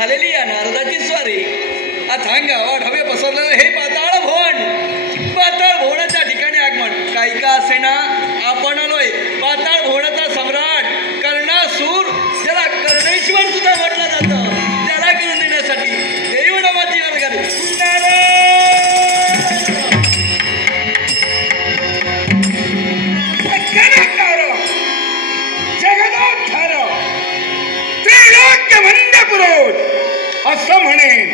झालेली या नारदाची स्वारी अथांग गावात हवे पसरलेलं हे पाताळ भुवनाच्या ठिकाणी आगमन काही का असेना आपण आलोय पाताळ भुवनाचा सम्राट कर्णासूर ज्याला कर्णेश्वर सुद्धा म्हटलं जातं त्याला करून देण्यासाठी देव नावाची वर्गाने असं म्हणेन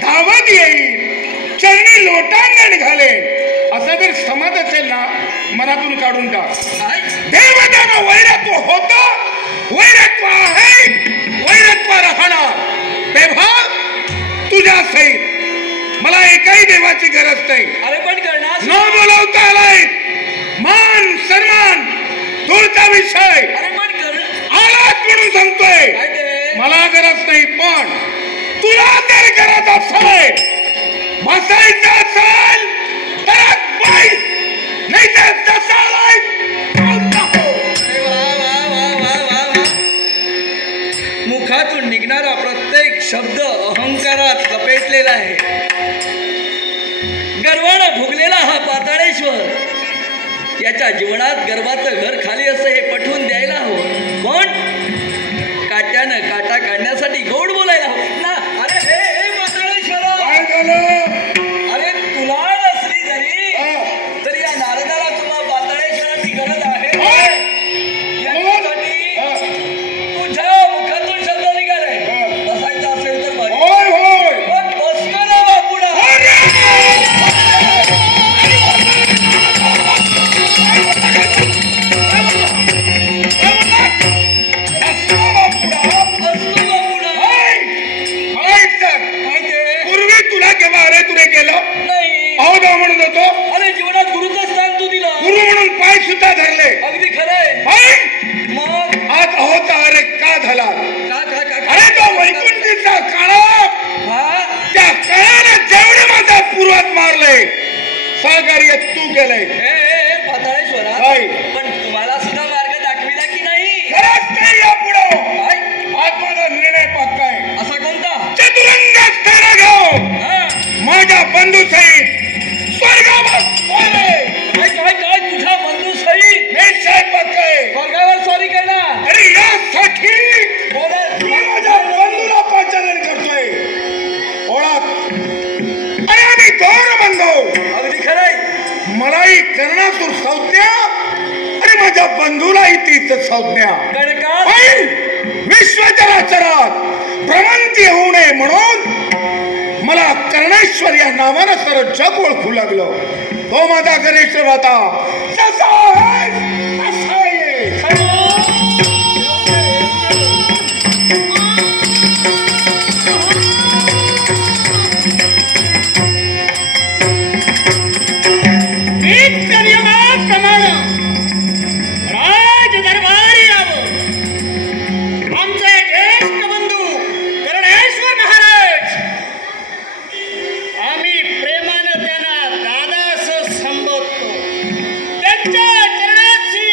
धावत येईल चरणी लोटांगण घालेन असं जर समज असेल ना मनातून काढून टाक. देवतानं वैरत्व होतं वैरत्व आहे वैरत्व राहणार. बेभाग तुझ्या सहित मला एकाही देवाची गरज नाही. अरे पण करणार न बोलवता आलाय मान सन्मान दूरचा विषय आलाच म्हणून सांगतोय. मला गरज नाही पण तुला जर गरज असेल बसायचं असेल तर बैठ नाही तर मुखातून निघणारा प्रत्येक शब्द अहंकारात लपेटलेला आहे. गर्वानं भुगलेला हा पाताळेश्वर याच्या जीवनात गर्वाचं घर खाली असं हे पटवून द्यायला हवं पण काट्यानं काटा काढण्यासाठी गोड बोलायला हवं ना. अरे हे पाताळेश्वरा काय झालं? अरे तुला नसली तरी या नारदाला तुला पाताळेश्वराची गरज आहे. तुझ्या मुखातून शब्द निघाले बसायचं असेल तर बसतो ना बापुडा. अरे जीवनात गुरुचं स्थान तू दिलं गुरु म्हणून पाय सुद्धा धरले. अगदी खरंय. मग आज अहोता अरे का झाला? अरे तो वैकुंठीचा काळा त्या काळाने जेवढे माझा पूर्वज मारले सहकार्य तू केलंय. पाताळेश्वरा पण तुम्हाला सुद्धा मार्ग दाखविला की नाही? खरंच नाही यापुढं आज माझा निर्णय पक्का आहे. असा कोणता? चतुरंग स्थान घेऊ माझ्या बंधू सहित स्वर्गावर काय तुझ्या बंधू सहित निश्चय पक्का आहे. स्वर्गावर सॉरी करणार. अरे यासाठी मी माझ्या बंधूला पाचारण करतोय. ओळख अरे आम्ही दोन बंधू. अगदी खरंय. मलाही कर्णासूर संज्ञा आणि माझ्या बंधूलाही तीच संज्ञा. विश्वचराचरात भ्रमंती होऊ नये म्हणून मला कर्णेश्वर या नावानं सर्व जग ओळखू लागलं. तो माझा कर्णेश्वर होता तसा आहे तसा आहे. त्यांच्या चरणाची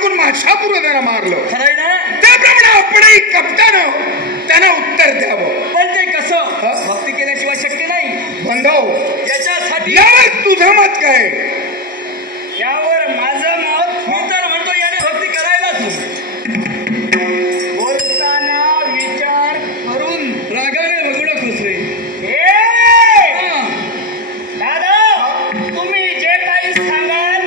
बघून माझ्या पूर्वजांना मारलं, खरंय ना? त्याप्रमाणे आपणही कप्तानं त्यांना उत्तर द्यावं. पण ते कसं? भक्ती केल्याशिवाय शक्य नाही. बंधव, याच्यासाठी यावर तुझं मत काय? यावर माझं मत, मी तर म्हणतो याने भक्ती करायलाच. बोलताना विचार करून रागाने बघू नकोस रे. दादा, तुम्ही जे काही सांगाल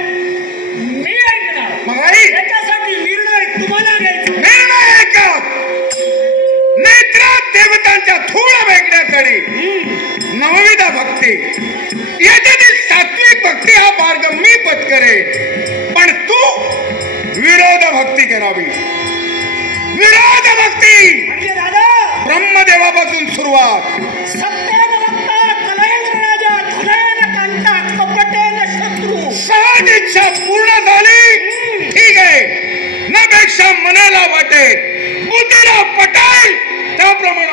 मी ऐकणार. मग आई, त्याच्यासाठी निर्णय तुम्हाला घ्यायचा. निर्णय ऐकत नेत्रात देवतांच्या धूळ वेगण्यासाठी नवविधा भक्ती, याच्यातील सात्विक भक्ती हा मार्ग मी पत्करे, पण तू विरोध भक्ती करावी. विरोध भक्ती म्हणजे दादा, ब्रह्मदेवापासून सुरुवात. सत्तेन वक्ता कलयेन राजा धनयेन कांता कपटेन शत्रू. सहज इच्छा पूर्ण झाली, ठीक आहे. न पेक्षा मनाला वाटेल, बुद्धीला पटेल त्याप्रमाणे